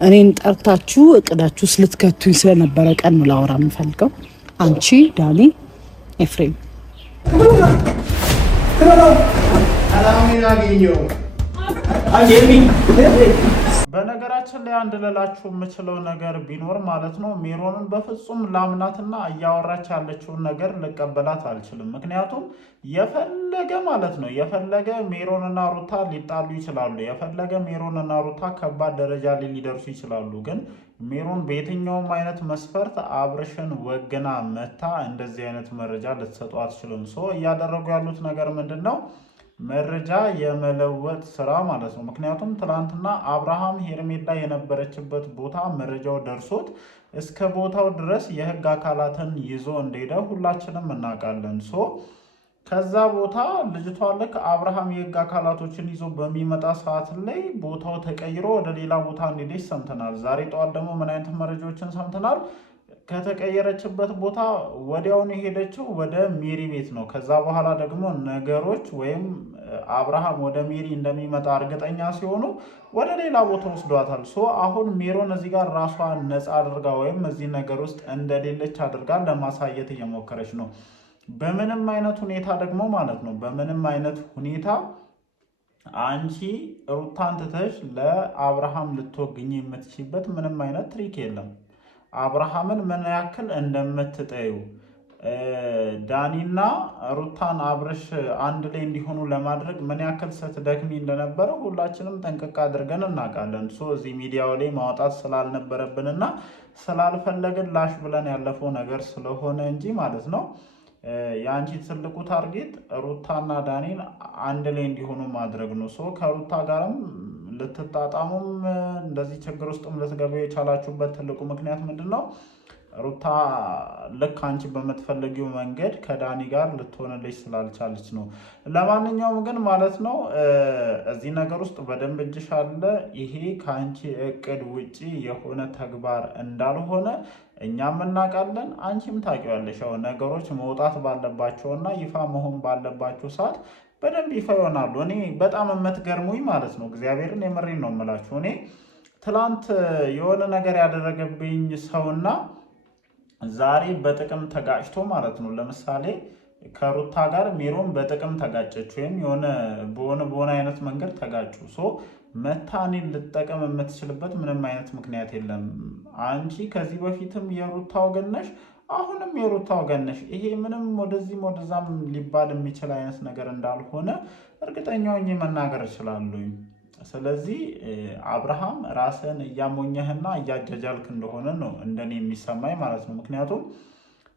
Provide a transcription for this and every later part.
እኔን ጠርታችሁ እቅዳችሁ ልትከቱኝ ስለነበረ ቀን ነው ላወራ የምፈልገው። አንቺ፣ ዳኒ፣ ኤፍሬም በነገራችን ላይ አንድ ልላችሁ የምችለው ነገር ቢኖር ማለት ነው ሜሮንን በፍጹም ላምናትና እያወራች ያለችውን ነገር ልቀበላት አልችልም። ምክንያቱም የፈለገ ማለት ነው የፈለገ ሜሮንና ሩታ ሊጣሉ ይችላሉ፣ የፈለገ ሜሮንና ሩታ ከባድ ደረጃ ላይ ሊደርሱ ይችላሉ። ግን ሜሮን በየትኛውም አይነት መስፈርት አብርሽን ወግና መታ እንደዚህ አይነት መረጃ ልትሰጡ አትችልም። እያደረጉ ያሉት ነገር ምንድን ነው? መረጃ የመለወጥ ስራ ማለት ነው። ምክንያቱም ትላንትና አብርሃም ሄርሜላ የነበረችበት ቦታ መረጃው ደርሶት እስከ ቦታው ድረስ የህግ አካላትን ይዞ እንደሄደ ሁላችንም እናውቃለን። ከዛ ቦታ ልጅቷ ልክ አብርሃም የህግ አካላቶችን ይዞ በሚመጣ ሰዓት ላይ ቦታው ተቀይሮ ወደ ሌላ ቦታ እንደሄደች ሰምተናል። ዛሬ ጠዋት ደግሞ ምን አይነት መረጃዎችን ሰምተናል? ከተቀየረችበት ቦታ ወዲያውኑ የሄደችው ወደ ሜሪ ቤት ነው። ከዛ በኋላ ደግሞ ነገሮች ወይም አብርሃም ወደ ሜሪ እንደሚመጣ እርግጠኛ ሲሆኑ ወደ ሌላ ቦታ ወስዷታል። አሁን ሜሮን እዚህ ጋር ራሷን ነፃ አድርጋ ወይም እዚህ ነገር ውስጥ እንደሌለች አድርጋ ለማሳየት እየሞከረች ነው። በምንም አይነት ሁኔታ ደግሞ ማለት ነው በምንም አይነት ሁኔታ አንቺ ሩታን ትተሽ ለአብርሃም ልትወግኝ የምትችይበት ምንም አይነት ትሪክ የለም። አብርሃምን ምን ያክል እንደምትጠዩ ዳኒና ሩታን አብርሽ አንድ ላይ እንዲሆኑ ለማድረግ ምን ያክል ስትደክሚ እንደነበረ ሁላችንም ጠንቅቅ አድርገን እናውቃለን። እዚህ ሚዲያው ላይ ማውጣት ስላልነበረብንና ስላልፈለግን ላሽ ብለን ያለፈው ነገር ስለሆነ እንጂ ማለት ነው የአንቺ ትልቁ ታርጌት ሩታና ዳኒን አንድ ላይ እንዲሆኑ ማድረግ ነው። ከሩታ ጋርም ልትጣጣሙም እንደዚህ ችግር ውስጥም ልትገቡ የቻላችሁበት ትልቁ ምክንያት ምንድን ነው? ሩታ ልክ አንቺ በምትፈልጊው መንገድ ከዳኒ ጋር ልትሆንልሽ ስላልቻለች ነው። ለማንኛውም ግን ማለት ነው እዚህ ነገር ውስጥ በደንብ እጅሽ አለ። ይሄ ከአንቺ እቅድ ውጪ የሆነ ተግባር እንዳልሆነ እኛም እናውቃለን፣ አንቺም ታውቂዋለሽ። ነገሮች መውጣት ባለባቸውና ይፋ መሆን ባለባቸው ሰዓት በደንብ ይፋ ይሆናሉ። እኔ በጣም የምትገርሙኝ ማለት ነው እግዚአብሔርን የምሬን ነው የምላችሁ። እኔ ትላንት የሆነ ነገር ያደረገብኝ ሰውና ዛሬ በጥቅም ተጋጭቶ ማለት ነው ለምሳሌ ከሩታ ጋር ሜሮን በጥቅም ተጋጨች ወይም በሆነ አይነት መንገድ ተጋጩ። መታኔን ልጠቀም የምትችልበት ምንም አይነት ምክንያት የለም። አንቺ ከዚህ በፊትም የሩታ ወገን ነሽ፣ አሁንም የሩታ ወገን ነሽ። ይሄ ምንም ወደዚህም ወደዛም ሊባል የሚችል አይነት ነገር እንዳልሆነ እርግጠኛ ሆኜ መናገር እችላለሁኝ። ስለዚህ አብርሃም ራስን እያሞኘህና እያጃጃልክ እንደሆነ ነው እንደኔ የሚሰማኝ ማለት ነው። ምክንያቱም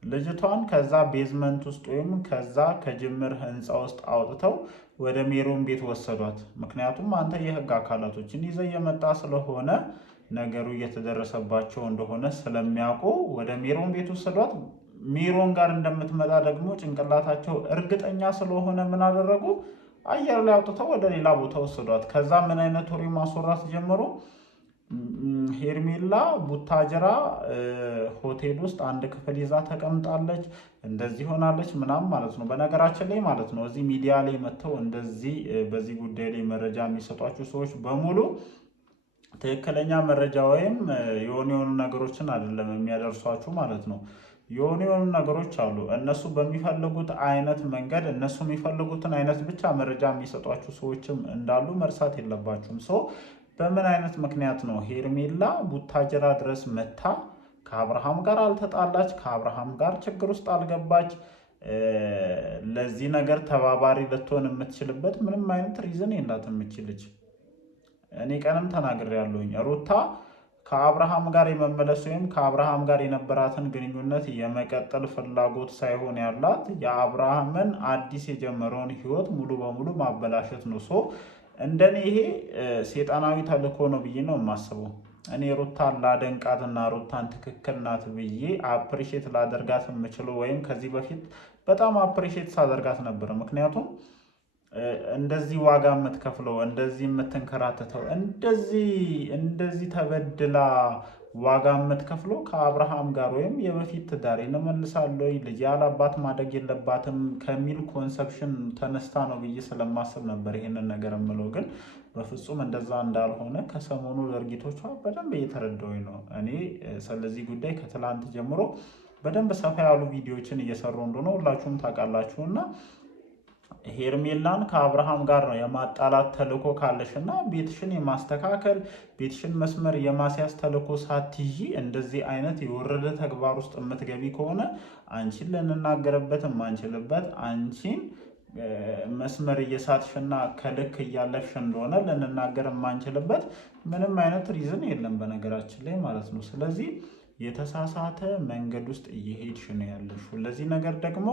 ልጅቷን ከዛ ቤዝመንት ውስጥ ወይም ከዛ ከጅምር ህንፃ ውስጥ አውጥተው ወደ ሜሮን ቤት ወሰዷት። ምክንያቱም አንተ የህግ አካላቶችን ይዘህ የመጣ ስለሆነ ነገሩ እየተደረሰባቸው እንደሆነ ስለሚያውቁ ወደ ሜሮን ቤት ወሰዷት። ሜሮን ጋር እንደምትመጣ ደግሞ ጭንቅላታቸው እርግጠኛ ስለሆነ ምን አደረጉ? አየር ላይ አውጥተው ወደ ሌላ ቦታ ወሰዷት። ከዛ ምን አይነት ወሬ ማስወራት ጀመሩ? ሄርሜላ ቡታጅራ ሆቴል ውስጥ አንድ ክፍል ይዛ ተቀምጣለች፣ እንደዚህ ሆናለች ምናምን ማለት ነው። በነገራችን ላይ ማለት ነው እዚህ ሚዲያ ላይ መጥተው እንደዚህ በዚህ ጉዳይ ላይ መረጃ የሚሰጧችሁ ሰዎች በሙሉ ትክክለኛ መረጃ ወይም የሆኑ ነገሮችን አይደለም የሚያደርሷችሁ ማለት ነው። የሆኑ ነገሮች አሉ። እነሱ በሚፈልጉት አይነት መንገድ እነሱ የሚፈልጉትን አይነት ብቻ መረጃ የሚሰጧችሁ ሰዎችም እንዳሉ መርሳት የለባችሁም። በምን አይነት ምክንያት ነው ሄርሜላ ቡታጅራ ድረስ መታ ከአብርሃም ጋር አልተጣላች? ከአብርሃም ጋር ችግር ውስጥ አልገባች? ለዚህ ነገር ተባባሪ ልትሆን የምትችልበት ምንም አይነት ሪዝን የላትም የምትችልች። እኔ ቀንም ተናግሬያለሁኝ ሩታ ከአብርሃም ጋር የመመለስ ወይም ከአብርሃም ጋር የነበራትን ግንኙነት የመቀጠል ፍላጎት ሳይሆን ያላት የአብርሃምን አዲስ የጀመረውን ህይወት ሙሉ በሙሉ ማበላሸት ነው። እንደኔ ይሄ ሴጣናዊ ተልእኮ ነው ብዬ ነው የማስበው። እኔ ሩታን ላደንቃትና ሩታን ትክክል ናት ብዬ አፕሪሼት ላደርጋት የምችለው ወይም ከዚህ በፊት በጣም አፕሪሼት ሳደርጋት ነበር። ምክንያቱም እንደዚህ ዋጋ የምትከፍለው እንደዚህ የምትንከራተተው እንደዚህ ተበድላ ዋጋ የምትከፍለው ከአብርሃም ጋር ወይም የበፊት ትዳሬን እመልሳለሁ ልጅ ያለ አባት ማደግ የለባትም ከሚል ኮንሰፕሽን ተነስታ ነው ብዬ ስለማስብ ነበር ይሄንን ነገር የምለው። ግን በፍጹም እንደዛ እንዳልሆነ ከሰሞኑ ድርጊቶቿ በደንብ እየተረዳሁኝ ነው። እኔ ስለዚህ ጉዳይ ከትላንት ጀምሮ በደንብ ሰፋ ያሉ ቪዲዮዎችን እየሰሩ እንደሆነ ሁላችሁም ታውቃላችሁና ሄርሜላን ከአብርሃም ጋር ነው የማጣላት ተልዕኮ ካለሽና ቤትሽን የማስተካከል ቤትሽን መስመር የማስያዝ ተልዕኮ ሳትይዢ እንደዚህ አይነት የወረደ ተግባር ውስጥ የምትገቢ ከሆነ አንቺን ልንናገርበት የማንችልበት አንቺን መስመር እየሳትሽና ከልክ እያለፍሽ እንደሆነ ልንናገር የማንችልበት ምንም አይነት ሪዝን የለም በነገራችን ላይ ማለት ነው። ስለዚህ የተሳሳተ መንገድ ውስጥ እየሄድሽ ነው ያለሽው። ለዚህ ነገር ደግሞ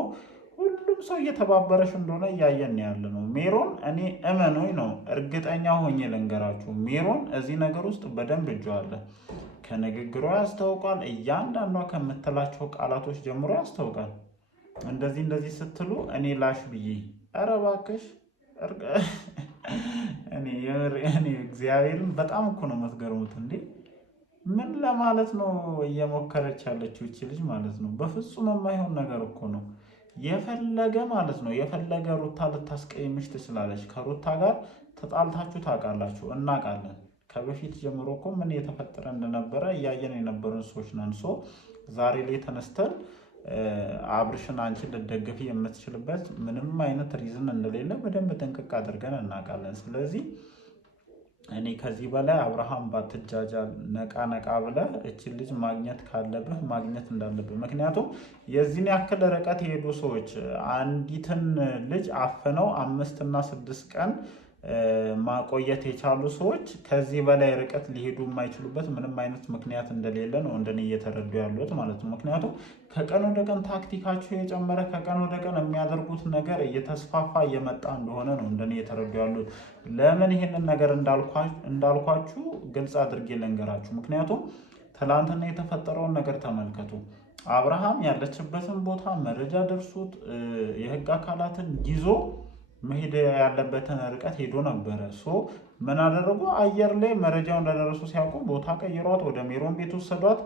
ሁሉም ሰው እየተባበረሽ እንደሆነ እያየን ያለ ነው። ሜሮን እኔ እመኑኝ ነው እርግጠኛ ሆኜ ልንገራችሁ፣ ሜሮን እዚህ ነገር ውስጥ በደንብ እጇ አለ። ከንግግሯ ያስታውቃል። እያንዳንዷ ከምትላቸው ቃላቶች ጀምሮ ያስታውቃል። እንደዚህ ስትሉ እኔ ላሽ ብዬ ኧረ እባክሽ እኔ እግዚአብሔርን በጣም እኮ ነው የምትገርሙት። እንዴ ምን ለማለት ነው እየሞከረች ያለችው እቺ ልጅ ማለት ነው? በፍጹም የማይሆን ነገር እኮ ነው። የፈለገ ማለት ነው የፈለገ ሩታ ልታስቀይምሽ ትችላለች። ከሩታ ጋር ተጣልታችሁ ታውቃላችሁ፣ እናውቃለን። ከበፊት ጀምሮ እኮ ምን የተፈጠረ እንደነበረ እያየን የነበረን ሰዎች ነን። ዛሬ ላይ ተነስተን አብርሽን አንቺን ልደግፊ የምትችልበት ምንም አይነት ሪዝን እንደሌለ በደንብ ጥንቅቅ አድርገን እናውቃለን። ስለዚህ እኔ ከዚህ በላይ አብርሃም ባትጃጃል፣ ነቃ ብለህ እችን ልጅ ማግኘት ካለብህ ማግኘት እንዳለብህ። ምክንያቱም የዚህን ያክል ርቀት የሄዱ ሰዎች አንዲትን ልጅ አፍነው 5 እና 6 ቀን ማቆየት የቻሉ ሰዎች ከዚህ በላይ ርቀት ሊሄዱ የማይችሉበት ምንም አይነት ምክንያት እንደሌለ ነው እንደኔ እየተረዱ ያሉት ማለት ነው። ምክንያቱም ከቀን ወደ ቀን ታክቲካቸው የጨመረ ከቀን ወደ ቀን የሚያደርጉት ነገር እየተስፋፋ እየመጣ እንደሆነ ነው እንደኔ እየተረዱ ያሉት። ለምን ይህንን ነገር እንዳልኳችሁ ግልጽ አድርጌ ልንገራችሁ። ምክንያቱም ትላንትና የተፈጠረውን ነገር ተመልከቱ። አብርሃም ያለችበትን ቦታ መረጃ ደርሶት የህግ አካላትን ይዞ መሄድ ያለበትን ርቀት ሄዶ ነበረ። ምን አደረጉ? አየር ላይ መረጃው እንደደረሱ ሲያውቁ ቦታ ቀይሯት ወደ ሜሮን ቤት ወሰዷት።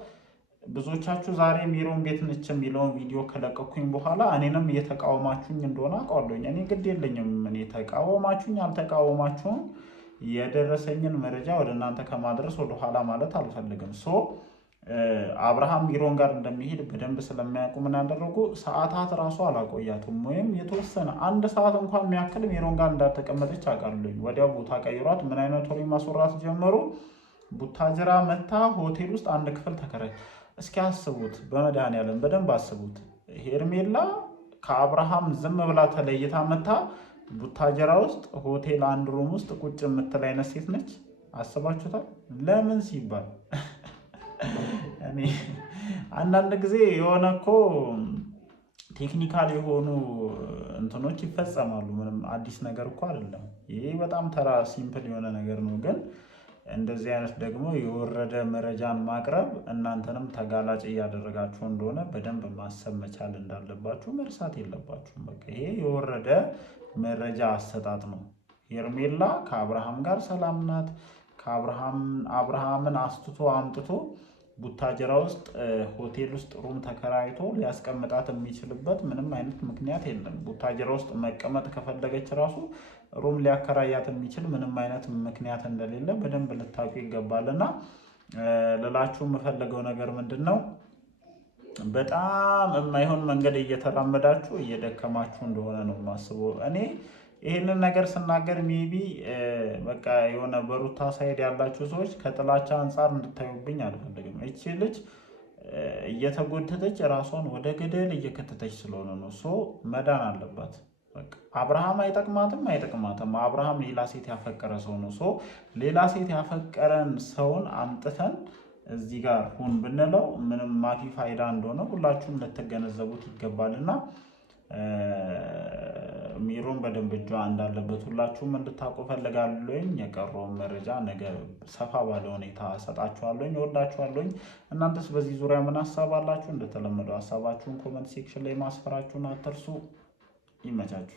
ብዙዎቻችሁ ዛሬ ሜሮን ቤት ነች የሚለውን ቪዲዮ ከለቀኩኝ በኋላ እኔንም እየተቃወማችሁኝ እንደሆነ አውቃለሁኝ። እኔ ግድ የለኝም። እኔ ተቃወማችሁኝ አልተቃወማችሁም የደረሰኝን መረጃ ወደ እናንተ ከማድረስ ወደኋላ ማለት አልፈልግም። አብርሃም ሜሮን ጋር እንደሚሄድ በደንብ ስለሚያውቁ ምን ያደረጉ ሰዓታት ራሱ አላቆያቱም። ወይም የተወሰነ 1 ሰዓት እንኳን የሚያክል ሜሮን ጋር እንዳልተቀመጠች አውቃለሁኝ። ወዲያው ቦታ ቀይሯት ምን አይነት ወሬ ማስወራት ጀመሩ። ቡታጅራ መታ ሆቴል ውስጥ 1 ክፍል ተከራይ። እስኪ አስቡት፣ በመድኃኒዓለም በደንብ አስቡት። ሄርሜላ ከአብርሃም ዝም ብላ ተለይታ መታ ቡታጅራ ውስጥ ሆቴል 1 ሩም ውስጥ ቁጭ የምትል አይነት ሴት ነች። አስባችሁታል? ለምን ሲባል አንዳንድ ጊዜ የሆነ እኮ ቴክኒካል የሆኑ እንትኖች ይፈጸማሉ። ምንም አዲስ ነገር እኮ አይደለም። ይሄ በጣም ተራ ሲምፕል የሆነ ነገር ነው። ግን እንደዚህ አይነት ደግሞ የወረደ መረጃን ማቅረብ እናንተንም ተጋላጭ እያደረጋችሁ እንደሆነ በደንብ ማሰብ መቻል እንዳለባችሁ መርሳት የለባችሁም። በቃ ይሄ የወረደ መረጃ አሰጣጥ ነው። ሄርሜላ ከአብርሃም ጋር ሰላም ናት። አብርሃምን አስትቶ አምጥቶ ቡታጀራ ውስጥ ሆቴል ውስጥ ሩም ተከራይቶ ሊያስቀምጣት የሚችልበት ምንም አይነት ምክንያት የለም። ቡታጀራ ውስጥ መቀመጥ ከፈለገች ራሱ ሩም ሊያከራያት የሚችል ምንም አይነት ምክንያት እንደሌለ በደንብ ልታውቁ ይገባልና ልላችሁ የምፈልገው ነገር ምንድን ነው? በጣም የማይሆን መንገድ እየተራመዳችሁ እየደከማችሁ እንደሆነ ነው የማስበው። እኔ ይህንን ነገር ስናገር ሜቢ በቃ የሆነ በሩታ ሳይድ ያላችሁ ሰዎች ከጥላቻ አንጻር እንድታዩብኝ አልፈልግም። እቺ ልጅ እየተጎተተች ራሷን ወደ ገደል እየከተተች ስለሆነ ነው። መዳን አለባት። አብርሃም አይጠቅማትም። አብርሃም ሌላ ሴት ያፈቀረ ሰው ነው። ሌላ ሴት ያፈቀረን ሰውን አምጥተን እዚህ ጋር ሁን ብንለው ምንም ማፊ ፋይዳ እንደሆነ ሁላችሁም ልትገነዘቡት ይገባልና ሜሮን በደንብ እጇ እንዳለበት ሁላችሁም እንድታውቁ ፈልጋለሁኝ። የቀረውን መረጃ ነገ ሰፋ ባለ ሁኔታ ሰጣችኋለሁኝ። እወዳችኋለሁኝ። እናንተስ በዚህ ዙሪያ ምን ሀሳብ አላችሁ? እንደተለመደው ሀሳባችሁን ኮመንት ሴክሽን ላይ ማስፈራችሁን አትርሱ። ይመቻችሁ።